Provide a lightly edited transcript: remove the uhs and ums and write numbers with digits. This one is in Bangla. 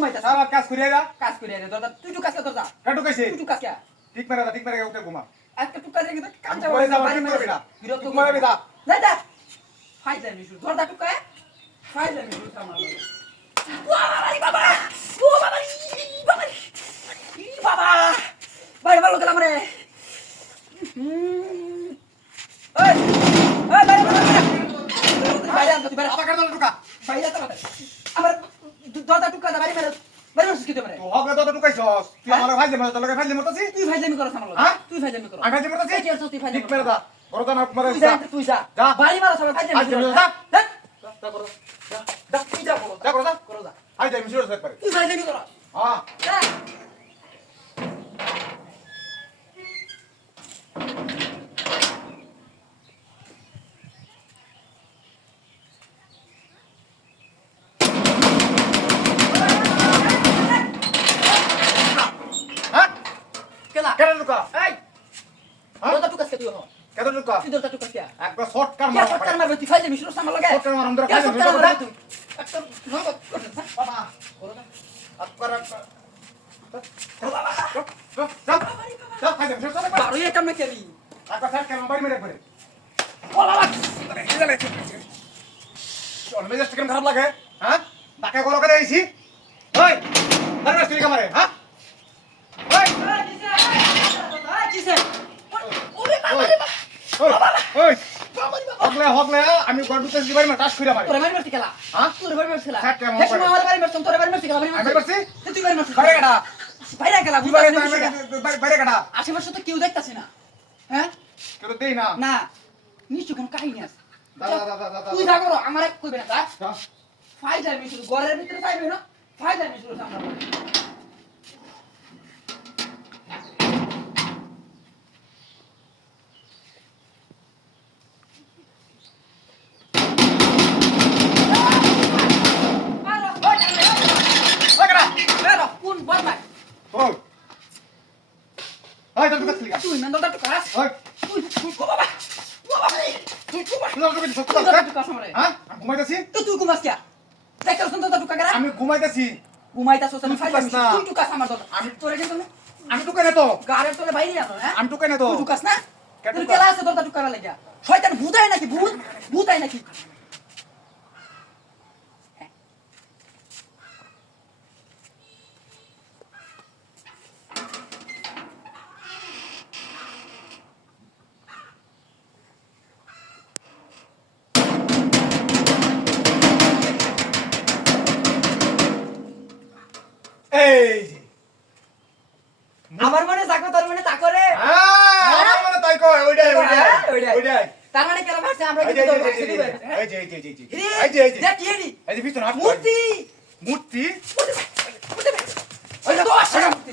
ঘুমাইতাছ সারা কাজ করিয়া যা কাজ করে রে দাদা তুই তো কাজ কর যা কাটু কইছে তুই তো কাজ কে ঠিক মেরে উঠে ঘুমা একটা টুকা দিয়ে কামটা পরে যাবা বাড়ি ঠিক মেরে করবি না বিরক্ত ঠিক মারবি যা না যা ফাইজলাম মিশু ধরদা টুকা ফাইজলাম মিশু সামাল বাবা ও বাবা বাবা বাবা বাইরে ভালো গেলাম রে এই এই বাইরে বাইরে আনতে বাইরে আবার কাটল টুকা বাইরে আনতে আমার ধরদা টুকা বাড়ি মেরে বাড়ি মেরে কি তোমরা তো হগে তো টুকাইছস তুই আমার ভাইজে মারছ তোর লগে ভাইজে মরতাছিস তুই ফাইজলামি করছ আমার হ্যাঁ? তুই ফাইজলামি করছ আমি ভাইজে মরতাছি তুই তুই ঠিক ফাইজলামি মেরে দা বড়দা না মারে তুই যা যা তুই যা যা। বাড়ি মারা সবাই ফাইজলামি আজকে করছ যা। যা যা করো যা তুই যা করো যা করো যা করো যা আই যাই মিশরে থাক পারে তুই ফাইজলামি করছ হ্যাঁ যা হ্যাঁ কেলা কেন টুকা এই হ্যাঁ? ধরদা টুকা কে তুই হো কেন টুকা তুই ধরদা টুকা কে একবার শর্ট কার কে মার সরকার মারবে তুই ফাইজলামি শুরু সামাল লাগে শর্ট কার মার আমরা কে ফাইজে সরকার মরতাছি মারবে তুই একটা নগদ করছ বাবা করো না আকবার যা যা ফাইজে মিশরে থাক পারে বারো এ কামে কেলি একবার স্যার কেন বাড়ি মেরে পড়ে ও বাবা চল মেজাজটা কেমন খারাপ লাগে হ্যাঁ টাকা করো করে আইছি ওই দাঁড়া স্ত্রী কামারে হ্যাঁ ওই কিসে ওরে বাবা ওই রে বাবা ওই বাবা রে বাবা হগলে হগলে আমি গড় দিতে বাড়ি মা টাস কইরা মারে তোরে বাড়ি মারতে গেলা হ্যাঁ? তোরে বাড়ি মারতে গেলা স্যার কেমন দেখো করে? আমার বাড়ি মারছম তোরে বাড়ি মারতে গেলা বাড়ি আমি মারতে করছি তুই বাড়ি মারছিস বাইরে কাটা বাইরে গেলা তুই বুঝা বাইরে কাটা আশেপাশে তো কেউ দেখতাছি না হ্যাঁ কেউ দেই না না নিশ্চয় কোনো কাহিনী আছে দাদা তুই যা করো আমার কইবে না তা যা ফাইজার মিশুর ঘরের ভিতরে পাইবে না ফাইজার মিশুর সামনে ওই কাটা কোন বদমাই ওই ওই তুই কাটলি তুই নন্দটা তো কাজ ওই তুই ও বাবা ও বাবা রে তুই তুই তো সত্য তুই কথা তো কাজ আমারে হ্যাঁ আমি ঘুমাইতাছি তুই ঘুমাস কে দেখছ সুন্দর তো কাগরা আমি ঘুমাইতাছি ঘুমাইতাছ তুই তুই ফাইজার ঘুমাস না। তুই তো কাজ আমার তো আমি তোরে কিন্তু আমি টুকাই না তো গাড়ির তোলে বাইরে আনো হ্যাঁ আমি টুকাই না তো তুই ঢুকাস না কে তুই ঢুকাস? কেলা আছে তোরটা ঢুকাবার লাগিয়া শয়তান ভূত আয় নাকি ভূত ভূত আয় নাকি এই যে আমার মনে থাকো তোর মনে থাকো রে আমার মনে তাই কয় ওইটাই ওইটাই। ওইটাই তার মানে কেন মারছে আমরা এই যে কিন্তু এই যে ভার্সিটি বের এই যে এই যে এই যে রে এই যে এই যে দেখ কি রে এই যে পিছনে হাত মূর্তি মূর্তি মূর্তি ওই তো মূর্তি